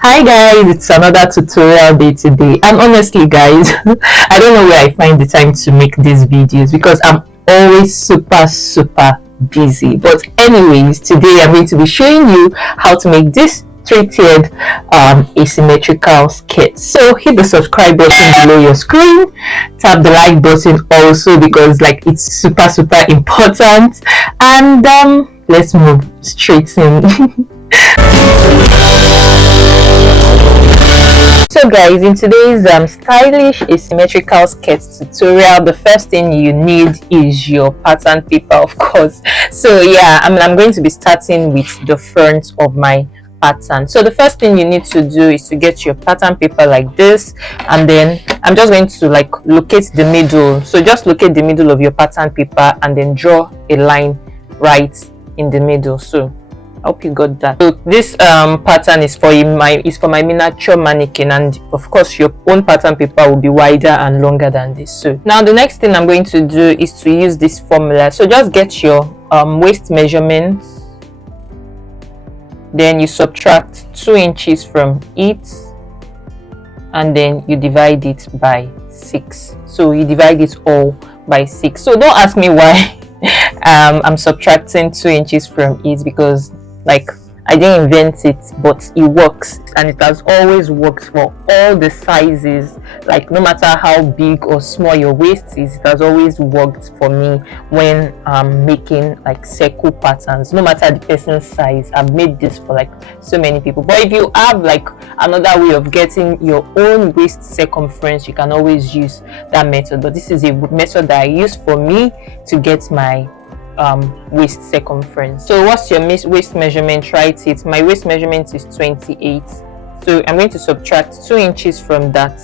Hi guys, it's another tutorial day today, and honestly guys, I don't know where I find the time to make these videos because I'm always super busy. But anyways, today I'm going to be showing you how to make this three-tiered asymmetrical skirt. So hit the subscribe button below your screen, tap the like button also because like it's super important, and let's move straight in. So guys, in today's stylish asymmetrical skirt tutorial, the first thing you need is your pattern paper, of course. So yeah, I'm going to be starting with the front of my pattern. So the first thing you need to do is to get your pattern paper like this, and then I'm just going to like locate the middle. So just locate the middle of your pattern paper and then draw a line right in the middle. So I hope you got that. So this pattern is for my miniature mannequin, and of course your own pattern paper will be wider and longer than this. So now the next thing I'm going to do is to use this formula. So just get your waist measurements, then you subtract 2 inches from it, and then you divide it by 6. So you divide it all by 6. So don't ask me why I'm subtracting 2 inches from it, because like I didn't invent it, but it works, and it has always worked for all the sizes. Like no matter how big or small your waist is, it has always worked for me when making like circle patterns, no matter the person's size. I've made this for like so many people. But if you have like another way of getting your own waist circumference, you can always use that method. But this is a method that I use for me to get my waist circumference. So what's your waist measurement? Write it. My waist measurement is 28, so I'm going to subtract 2 inches from that,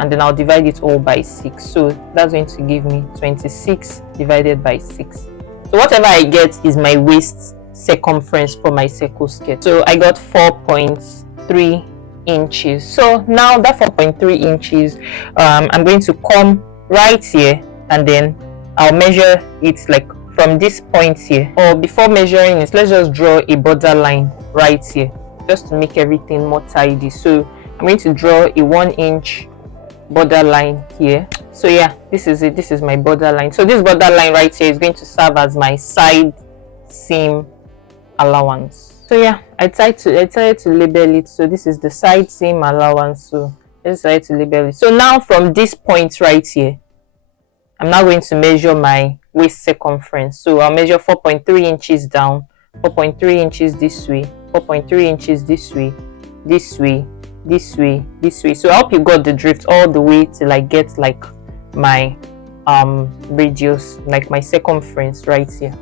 and then I'll divide it all by 6. So that's going to give me 26 divided by 6. So whatever I get is my waist circumference for my circle skirt. So I got 4.3 inches. So now that 4.3 inches, I'm going to come right here, and then I'll measure it like from this point here. Or before measuring it, let's just draw a border line right here just to make everything more tidy. So I'm going to draw a 1 inch border line here. So yeah, this is it. This is my border line. So this border line right here is going to serve as my side seam allowance. So yeah, I tried to label it. So this is the side seam allowance. So let's try to label it. So now from this point right here, I'm now going to measure my waist circumference. So I'll measure 4.3 inches down, 4.3 inches this way, 4.3 inches this way, this way, this way, this way. So I hope you got the drift all the way till I get like my radius, like my circumference right here.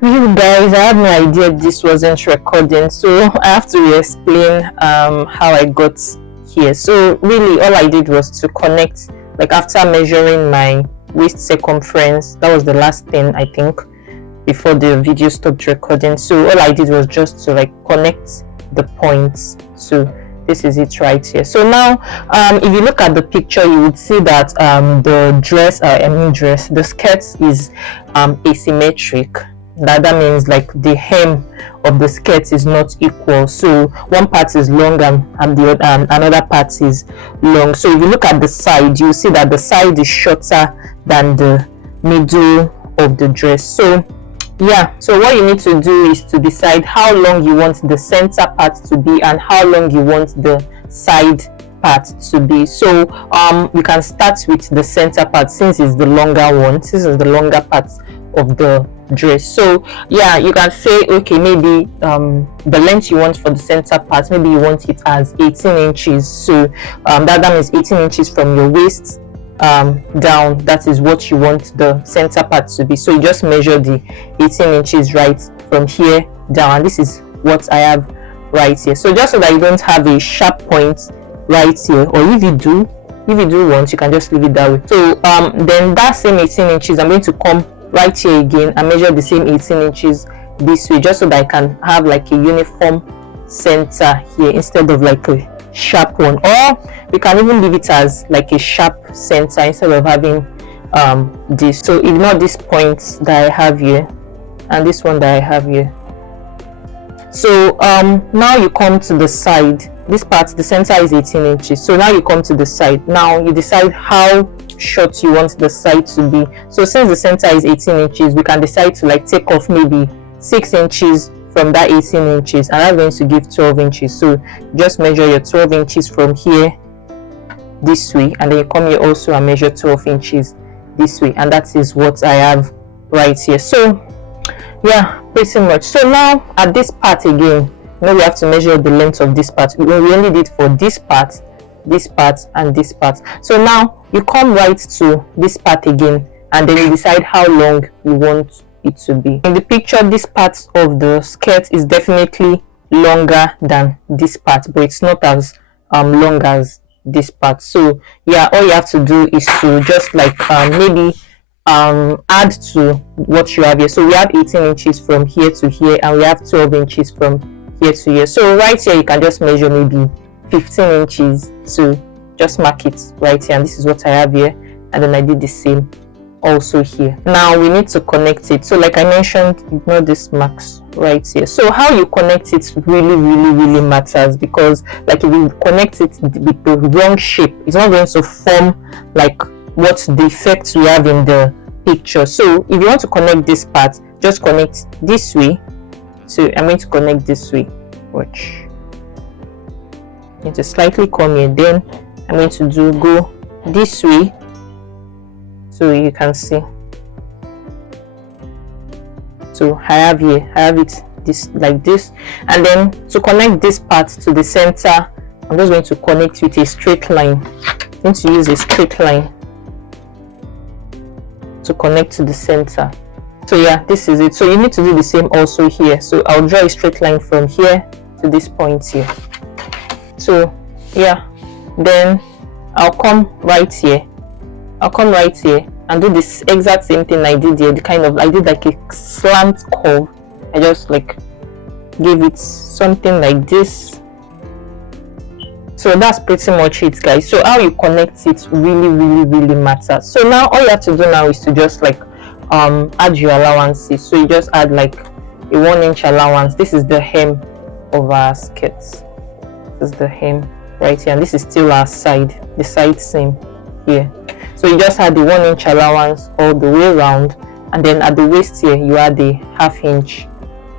You guys, I have no idea this wasn't recording, so I have to explain how I got here. So really all I did was to connect, like after measuring my waist circumference, that was the last thing I think before the video stopped recording. So all I did was just to like connect the points. So this is it right here. So now if you look at the picture, you would see that the skirt is asymmetric. That means like the hem of the skirt is not equal. So one part is long and the another part is long. So if you look at the side, you see that the side is shorter than the middle of the dress. So yeah, so what you need to do is to decide how long you want the center part to be and how long you want the side part to be. So we can start with the center part since it's the longer one. This is the longer part of the dress. So yeah, you can say okay, maybe the length you want for the center part, maybe you want it as 18 inches. So that means 18 inches from your waist down. That is what you want the center part to be. So you just measure the 18 inches right from here down, and this is what I have right here. So just so that you don't have a sharp point right here, or if you do want, you can just leave it that way. So then that same 18 inches, I'm going to come right here again and measure the same 18 inches this way, just so that I can have like a uniform center here instead of like a sharp one. Or we can even leave it as like a sharp center instead of having this. So ignore these points that I have here and this one that I have here. So now you come to the side. This part, the center is 18 inches. So now you come to the side. Now you decide how short you want the side to be. So since the center is 18 inches, we can decide to like take off maybe 6 inches from that 18 inches, and I'm going to give 12 inches. So just measure your 12 inches from here this way, and then you come here also and measure 12 inches this way, and that is what I have right here. So yeah, pretty much. So now at this part again, now we have to measure the length of this part. We only did for this part, and this part. So now you come right to this part again, and then you decide how long you want it to be. In the picture, this part of the skirt is definitely longer than this part, but it's not as long as this part. So yeah, all you have to do is to just like maybe add to what you have here. So we have 18 inches from here to here, and we have 12 inches from here to here. So right here you can just measure maybe 15 inches. So just mark it right here, and this is what I have here, and then I did the same also here. Now we need to connect it. So like I mentioned, ignore this marks right here. So how you connect it really matters, because like if you connect it with the wrong shape, it's not going to form like what the effects we have in the picture. So if you want to connect this part, just connect this way. So I'm going to connect this way. Watch. You need to slightly come here, then I'm going to go this way, so you can see. So I have it this like this, and then to connect this part to the center, I'm just going to connect with a straight line. I'm going to use a straight line to connect to the center. So yeah, this is it. So you need to do the same also here. So I'll draw a straight line from here to this point here. So yeah, then I'll come right here and do this exact same thing I did here. I did like a slant curve. I just like gave it something like this. So that's pretty much it, guys. So how you connect it really matters. So now all you have to do now is to just like add your allowances. So you just add like a 1 inch allowance. This is the hem of our skirt. This is the hem right here, and this is still our side, the side seam here. So you just add the 1 inch allowance all the way around, and then at the waist here you add a ½ inch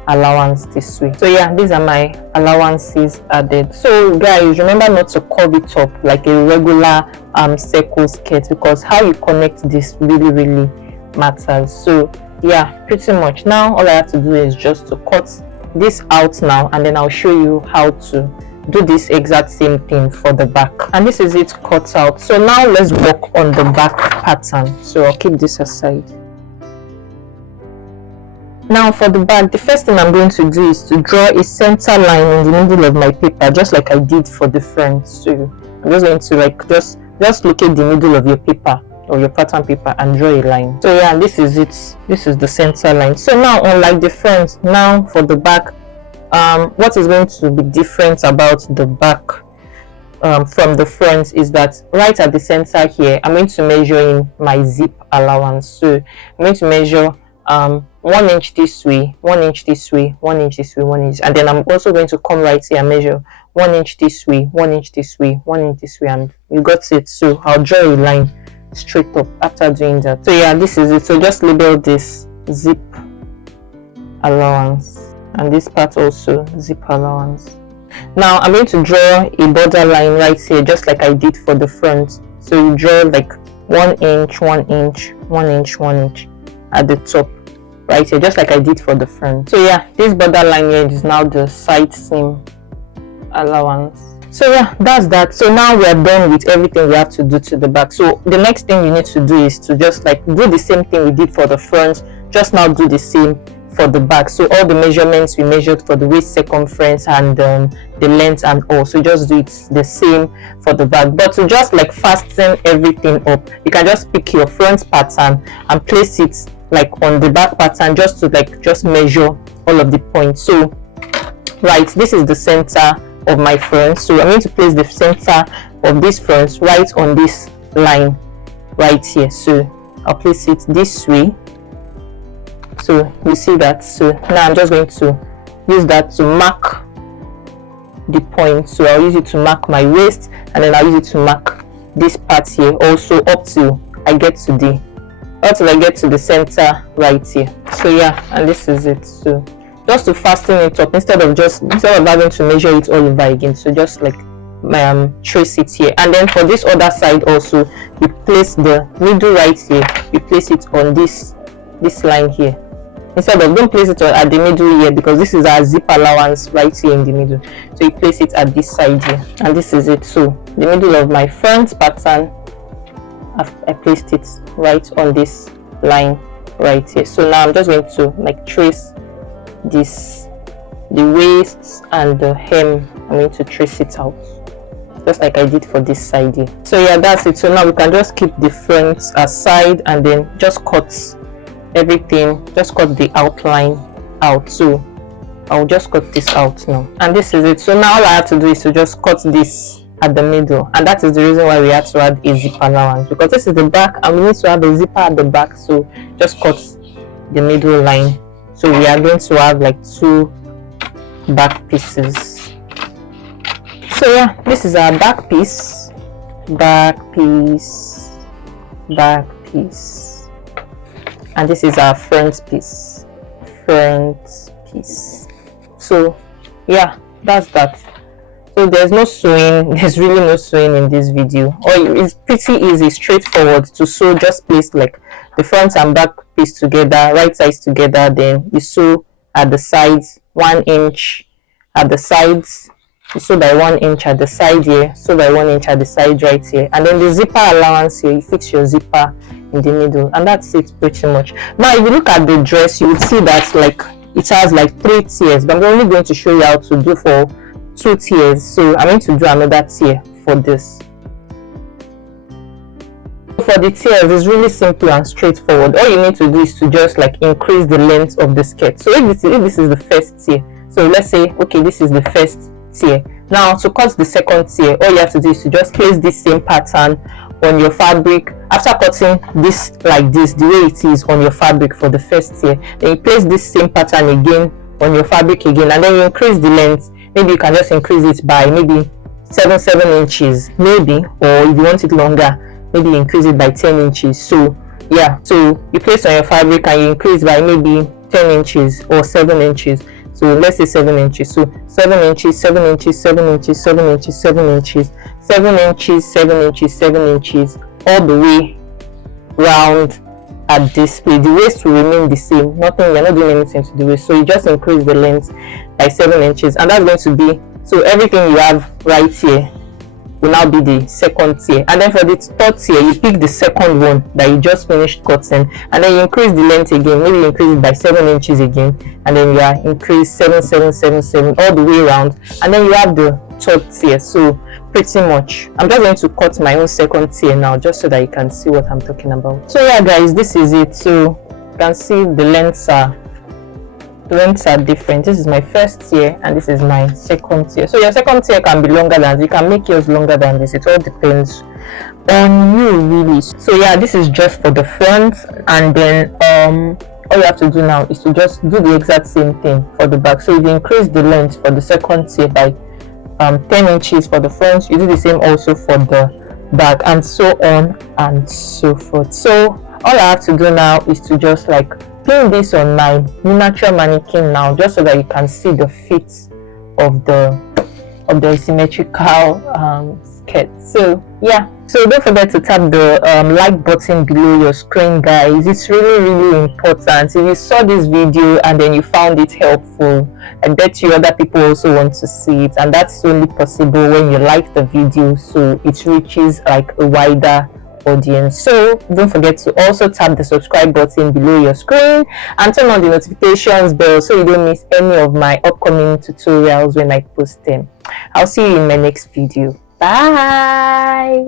allowance this way. So yeah, these are my allowances added. So guys, remember not to curve it up like a regular circle skirt, because how you connect this really matters. So yeah, pretty much now all I have to do is just to cut this out now, and then I'll show you how to do this exact same thing for the back. And this is it cut out. So now let's work on the back pattern. So I'll keep this aside. Now for the back, the first thing I'm going to do is to draw a center line in the middle of my paper, just like I did for the front. So I'm just going to like just locate the middle of your paper or your pattern paper and draw a line. So yeah, this is it. This is the center line. So now unlike the front, now for the back, what is going to be different about the back from the front is that right at the center here, I'm going to measure in my zip allowance. So I'm going to measure 1 inch this way, 1 inch this way, 1 inch this way, 1 inch, and then I'm also going to come right here and measure 1 inch this way, 1 inch this way, 1 inch this way, and you got it. So I'll draw a line straight up after doing that. So yeah, this is it. So just label this zip allowance, and this part also zip allowance. Now I'm going to draw a border line right here, just like I did for the front. So you draw like 1 inch, 1 inch, 1 inch, 1 inch at the top right here, just like I did for the front. So yeah, this border line here is now the side seam allowance. So yeah, that's that. So now we are done with everything we have to do to the back. So the next thing you need to do is to just like do the same thing we did for the front, just now do the same for the back. So all the measurements we measured for the waist circumference and the length and all, so just do it the same for the back. But to just like fasten everything up, you can just pick your front pattern and place it like on the back pattern, just to like just measure all of the points. So right, this is the center of my front, so I'm going to place the center of this front right on this line right here. So I'll place it this way, so you see that. So now I'm just going to use that to mark the point. So I'll use it to mark my waist, and then I'll use it to mark this part here also up till I get to the center right here. So yeah, and this is it. So just to fasten it up instead of having to measure it all over again, so just like trace it here. And then for this other side also, you place the needle right here, you place it on this line here. Don't place it at the middle here, because this is our zip allowance right here in the middle. So you place it at this side here, and this is it. So the middle of my front pattern, I placed it right on this line right here. So now I'm just going to like trace this, the waist and the hem. I'm going to trace it out just like I did for this side here. So yeah, that's it. So now we can just keep the front aside and then just cut everything, just cut the outline out. So I'll just cut this out now, and this is it. So now all I have to do is to just cut this at the middle, and that is the reason why we had to add a zip allowance, because this is the back and we need to have a zipper at the back. So just cut the middle line. So we are going to have like 2 back pieces. So yeah, this is our back piece, and this is our front piece. So yeah, that's that. So there's no sewing, there's really no sewing in this video, or it's pretty easy, straightforward to sew. Just place like the front and back piece together, right sides together, then you sew at the sides 1 inch at the sides, you sew by 1 inch at the side here, sew by 1 inch at the side right here, and then the zipper allowance here, you fix your zipper in the middle, and that's it pretty much. Now if you look at the dress, you would see that like it has like 3 tiers, but I'm only going to show you how to do for 2 tiers. So I'm going to do another tier for this. For the tiers, it's really simple and straightforward. All you need to do is to just like increase the length of the skirt. So if this is the first tier, so let's say okay, this is the first tier. Now to cut the second tier, all you have to do is to just place this same pattern on your fabric. After cutting this like this, the way it is on your fabric for the first tier, then you place this same pattern again on your fabric again, and then you increase the length. Maybe you can just increase it by maybe 7 inches maybe, or if you want it longer, maybe increase it by 10 inches. So yeah, so you place on your fabric and you increase by maybe 10 inches or 7 inches. So let's say 7 inches. So 7 inches, 7 inches, 7 inches, 7 inches, 7 inches, 7 inches, 7 inches, 7 inches, all the way round at this place. The waist will remain the same. Nothing, you're not doing anything to the waist. So you just increase the length by 7 inches, and that's going to be, so everything you have right here will now be the second tier. And then for the third tier, you pick the second one that you just finished cutting, and then you increase the length again. Maybe you increase it by 7 inches again, and then you increase 7, 7, 7, 7 all the way around, and then you have the third tier. So pretty much I'm just going to cut my own second tier now, just so that you can see what I'm talking about. So yeah guys, this is it. So you can see the lengths are different. This is my first tier and this is my second tier. So your second tier can be longer than this. You can make yours longer than this. It all depends on you really. So yeah, this is just for the front, and then all you have to do now is to just do the exact same thing for the back. So if you increase the length for the second tier by 10 inches for the front, you do the same also for the back, and so on and so forth. So all I have to do now is to just like pin this on my miniature mannequin now, just so that you can see the fit of the symmetrical skirt. So yeah, so don't forget to tap the like button below your screen guys. It's really important. If you saw this video and then you found it helpful, I bet you other people also want to see it, and that's only possible when you like the video, so it reaches like a wider audience. So don't forget to also tap the subscribe button below your screen and turn on the notifications bell so you don't miss any of my upcoming tutorials when I post them. I'll see you in my next video. Bye.